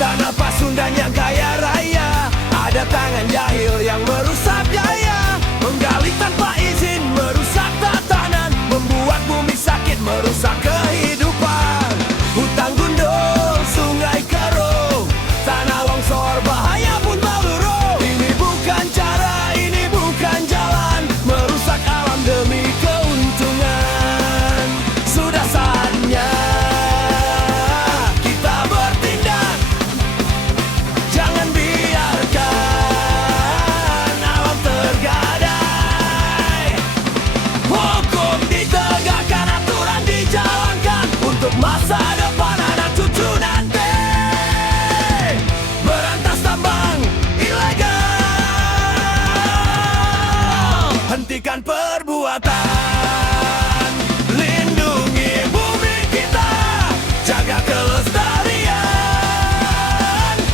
Tanah Pasundan yang kaya raya, ada tangan jahil yang merusak jaya, menggali tanpa izin, merusak tatanan, membuat bumi sakit, merusak kehidupan. Hutan gundul, sungai keruh, tanah longsor, bahaya pun meluru. Ini bukan cara, ini bukan jalan, merusak alam demi keuntungan. Sudah saatnya kita bertindak, jangan biarkan alam tergadai. Hukum ditegakkan, aturan dijalankan untuk masa depan anak cucu nanti. Berantas tambang ilegal, hentikan perbuatan, lindungi bumi kita, jaga kelestarian.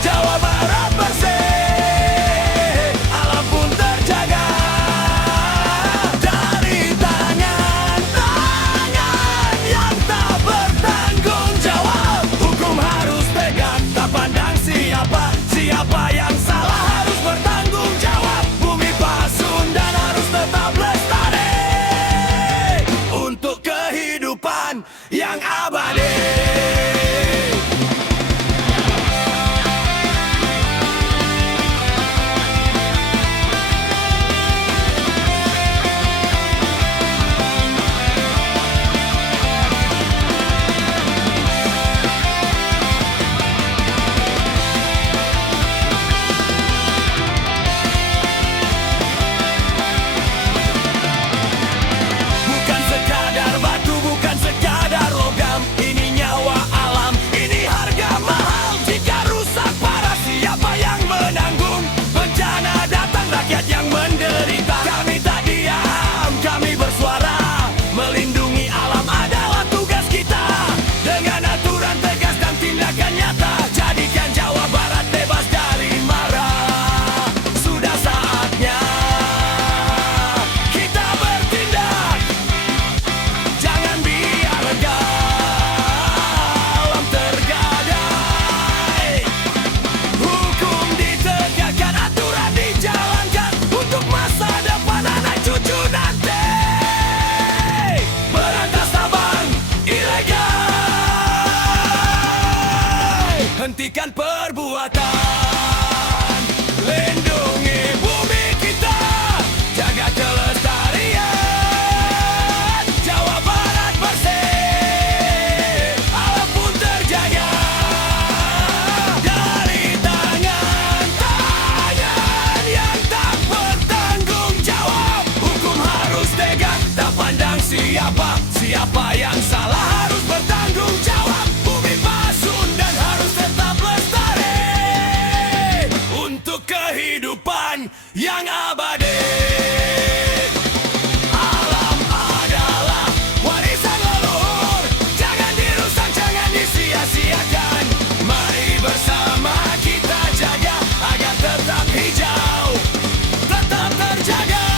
Jawa Barat bersih, alam pun terjaga. Dari tangan-tangan yang tak bertanggung jawab, hukum harus tegak, tak pandang siapa yang salah harus bertanggung jawab. Bumi Pasundan harus tetap lestari untuk kehidupan yang abadi. Bukan sekadar batu, bukan sekadar logam, ini nyawa alam, ini harga mahal. Jika rusak parah, siapa yang menanggung? Bencana datang, rakyat yang menderita. Kami tak diam, kami bersuara, melindungi alam adalah tugas kita. Dengan aturan tegas dan tindakan nyata, jadikan Jawa Barat bebas dari marah. Sudah saatnya kita bertindak, jangan biarkan alam tergadai. Hukum ditegakkan, aturan dijalankan untuk masa depan anak cucu nanti. Berantas tambang ilegal, hentikan perbuatan, lindungi bumi kita, jaga kelestarian. Jawa Barat bersih, alam pun terjaga. Dari tangan-tangan yang tak bertanggung jawab, hukum harus tegak, tak pandang siapa yang salah harus bertanggung jawab. Bumi Pasundan harus tetap lestari untuk kehidupan yang abadi. Alam adalah warisan leluhur, jangan dirusak, jangan disia-siakan. Mari bersama kita jaga agar tetap hijau, tetap terjaga.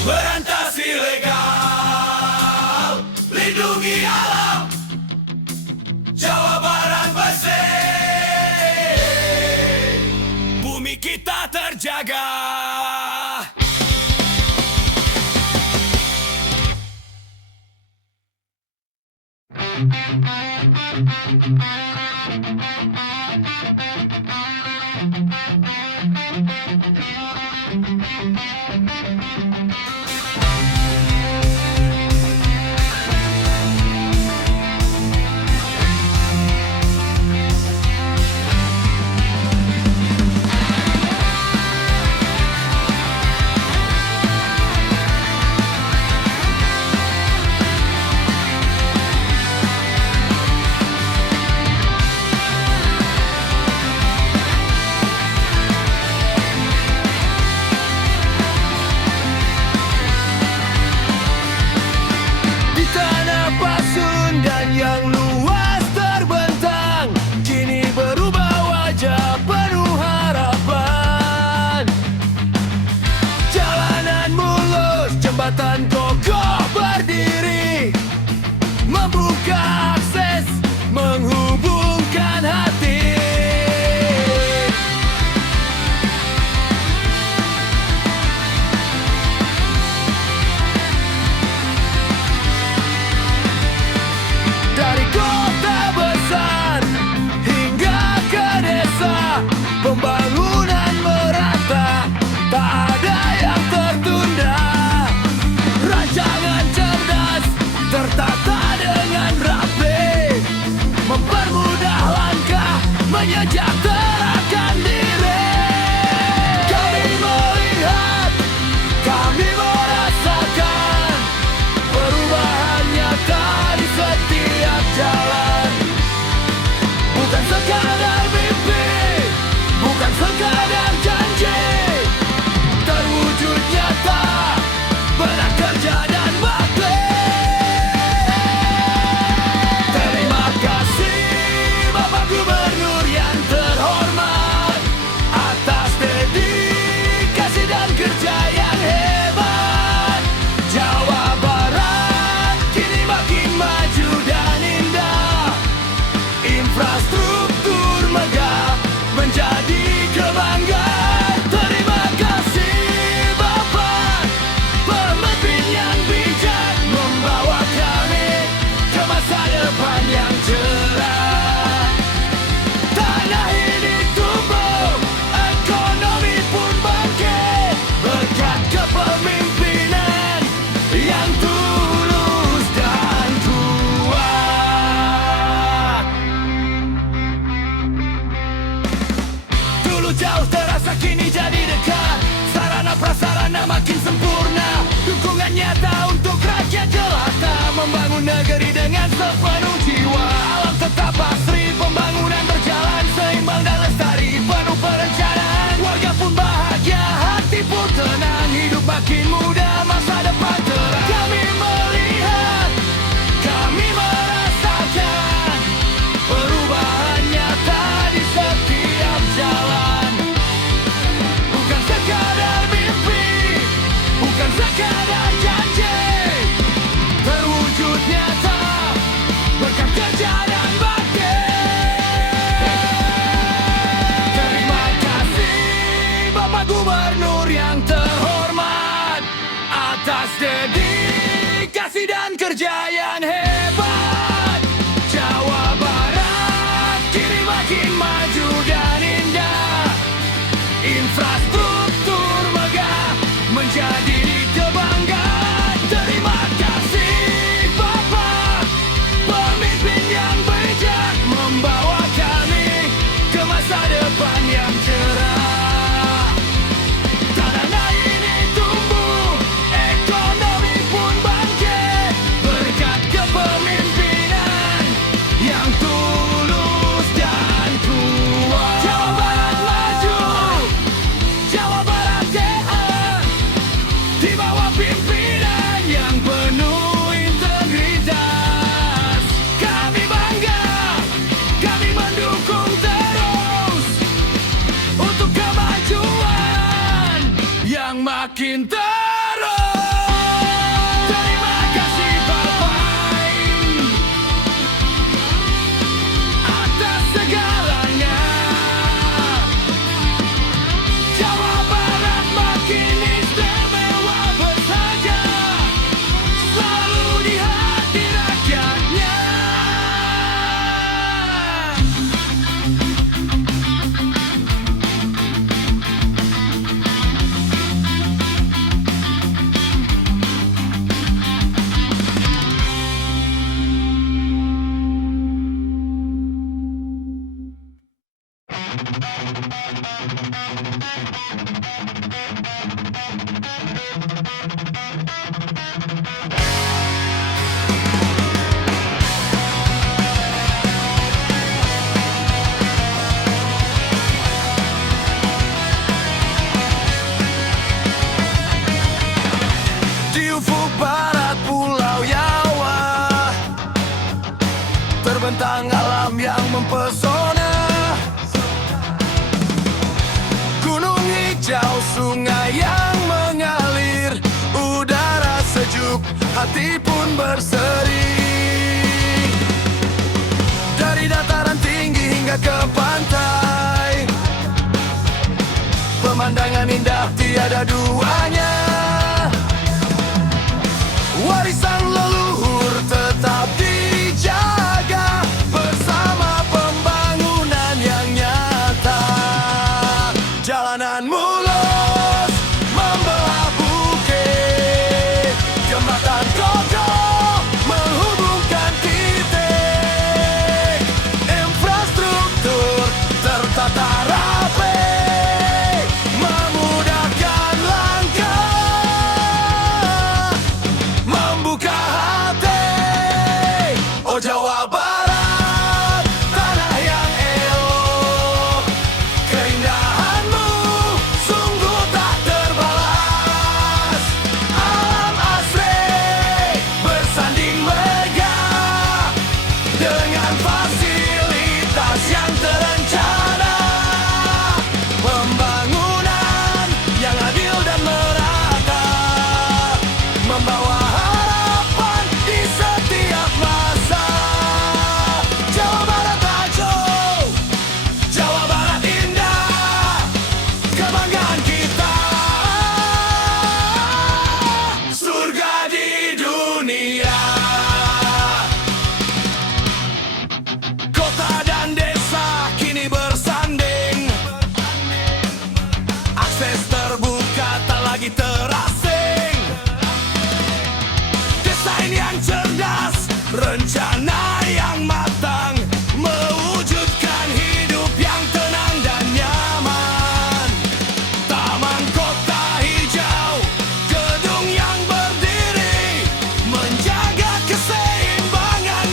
Berantas ilegal, lindungi alam, Jawa Barat bersih, bumi kita terjaga. jembatan kokoh berdiri, membuka dengan sepenuh jiwa. Alam tetap asri, pembangunan berjalan seimbang dan lestari, penuh perencanaan. Warga pun bahagia, hati pun tenang, hidup makin mudah, masa depan terang. Kami melihat, kami merasakan perubahan nyata di setiap jalan. Bukan sekadar mimpi, bukan sekadar janji, terwujud nyata berkat kerja dan bakti. Terima kasih Bapak Gubernur yang terhormat atas dedikasi dan kerja yang hebat. Jawa Barat kini makin maju dan indah, infrastruktur megah menjadi kebanggaan. Terima kasih Bapak, pemimpin yang bijak, membawa kami ke masa depan yang cerah. Tanah ini tumbuh, ekonomi pun bangkit berkat kepemimpinan yang tulus dan kuat. Jawa Barat maju, Jawa Barat jaya, di bawah pimpinan yang penuh integritas. Kami bangga, kami mendukung terus untuk kemajuan yang makin terus. Terima kasih Bapak atas segalanya. Jawa Barat makin istimewa bersaja, selalu di hati rakyatnya. Di ufuk barat Pulau Jawa terbentang alam yang mempesona. Gunung hijau, sungai yang mengalir, udara sejuk, hati pun berseri. Dari dataran tinggi hingga ke pantai, pemandangan indah tiada duanya. Warisan leluhur tetap dijaga bersama pembangunan yang nyata. Jalanan mulus membelah bukit, jembatan kokoh menghubungkan titik, infrastruktur tertata rapi memudahkan langkah, membuka hati. Oh Jawa Barat, tanah yang elok, keindahanmu sungguh tak terbalas. Alam asri bersanding megah dengan fasilitas yang terencana, pembangunan yang adil dan merata, membawa harapan di setiap masa. Jawa Barat maju, Jawa Barat indah, kebanggaan kita, surga di dunia. Kota dan desa kini bersanding, akses terbuka tak lagi terasing. Desain yang cerdas, rencana yang matang, mewujudkan hidup yang tenang dan nyaman. Taman kota hijau, gedung yang berdiri, menjaga keseimbangan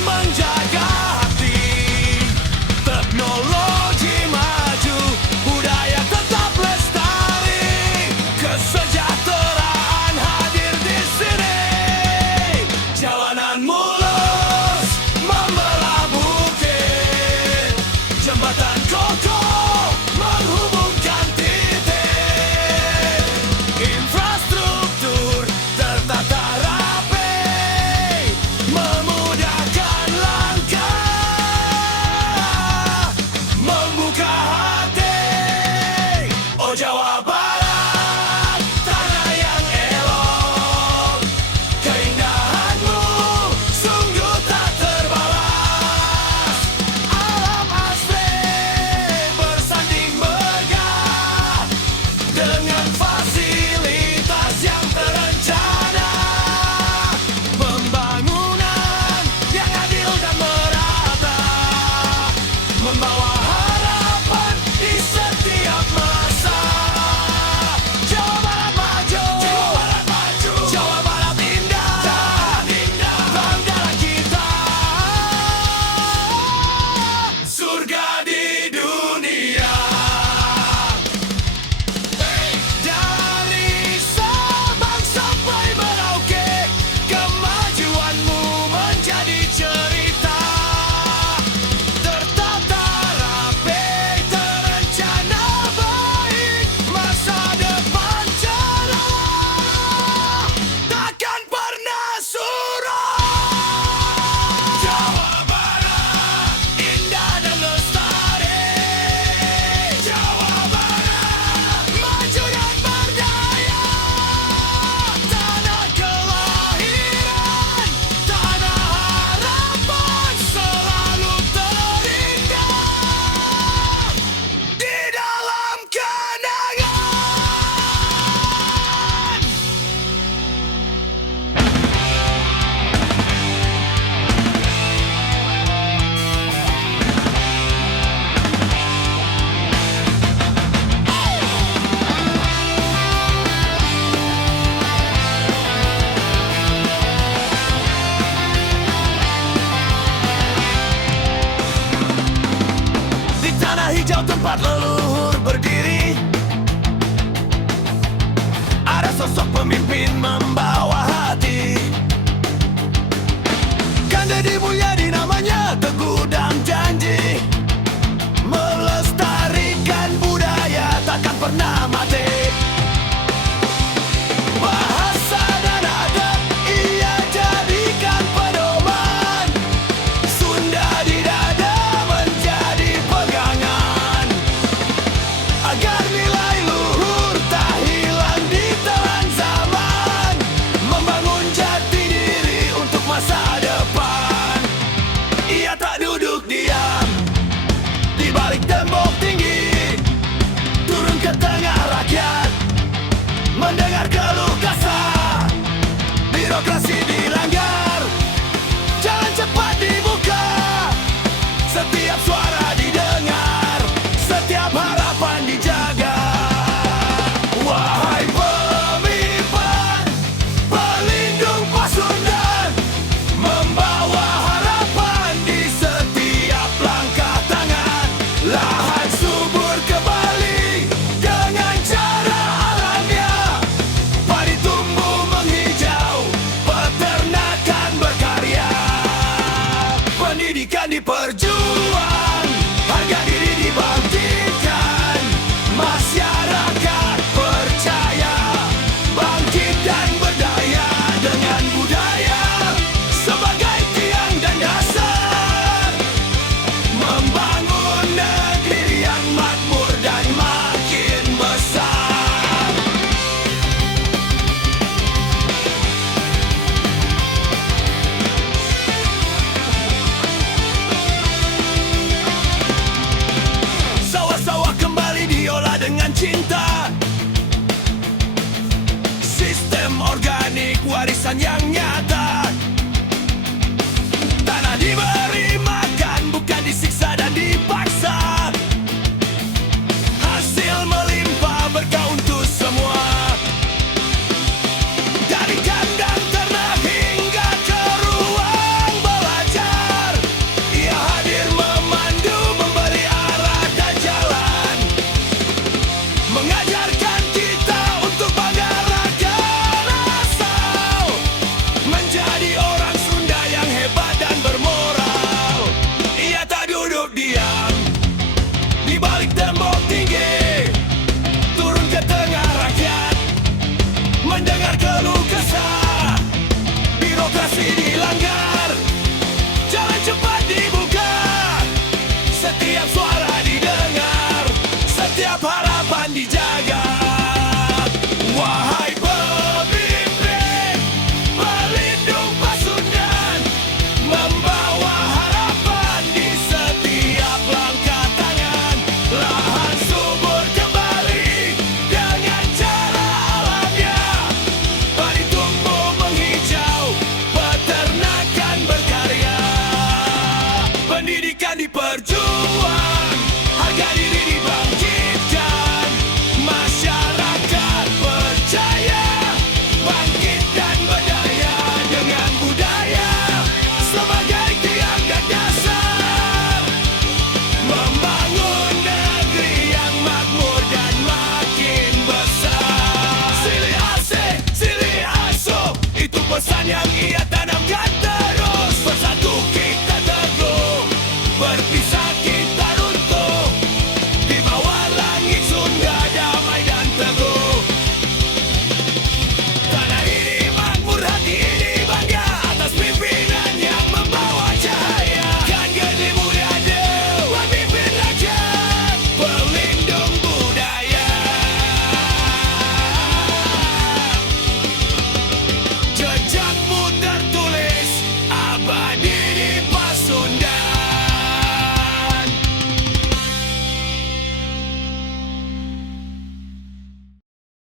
tempat leluhur berdiri, ada sosok pemimpin membawa hati. Kan Deddy Mulyadi namanya, teguh dan janji, melestarikan budaya takkan pernah mati. Bahasa dan adat ia jadikan pedoman, Sunda di dada menjadi pegangan, agar nilai luhur tak hilang di telan zaman, membangun jati diri untuk masa depan. Ia tak duduk diam di balik tembok tinggi, turun ke tengah rakyat, mendengar keluh kesah. Birokrasi dilanggar, jalan cepat dibuka, setiap suara didengar, setiap harapan dijaga. Wahai pemimpin, pelindung Pasundan, membawa harapan di setiap langkah tangan. Lahan subur kembali dengan cara alamnya, padi tumbuh menghijau, peternakan berkarya. Pendidikan diperjuang, harga diri dibangkitkan, masyarakat percaya, bangkit dan berdaya dengan budaya sebagai tiang dan dasar, membangun negeri yang makmur dan makin besar. Sawah-sawah kembali diolah dengan cinta, sistem organik warisan yang nyata. Tanah diberi makan, bukan disiksa dan dipaksa. Hasil melimpah, berkah untuk semua. Dari kandang ternak hingga ke ruang belajar, ia hadir memandu, memberi arah dan jalan, mengajarkan kita untuk bangga rakyat asal, menjadi orang Sunda yang hebat dan bermoral. Ia tak duduk diam di balik tembok tinggi, turun ke tengah rakyat, mendengar keluh kesah. Birokrasi dilanggar, jalan cepat dibuka, setiap suara didengar, setiap harapan dijaga. Wahai pemimpin, pelindung Pasundan, membawa harapan di setiap langkah tangan. Lahan subur kembali dengan cara alamnya, padi tumbuh menghijau, peternakan berkarya. Pendidikan diperjuangkan,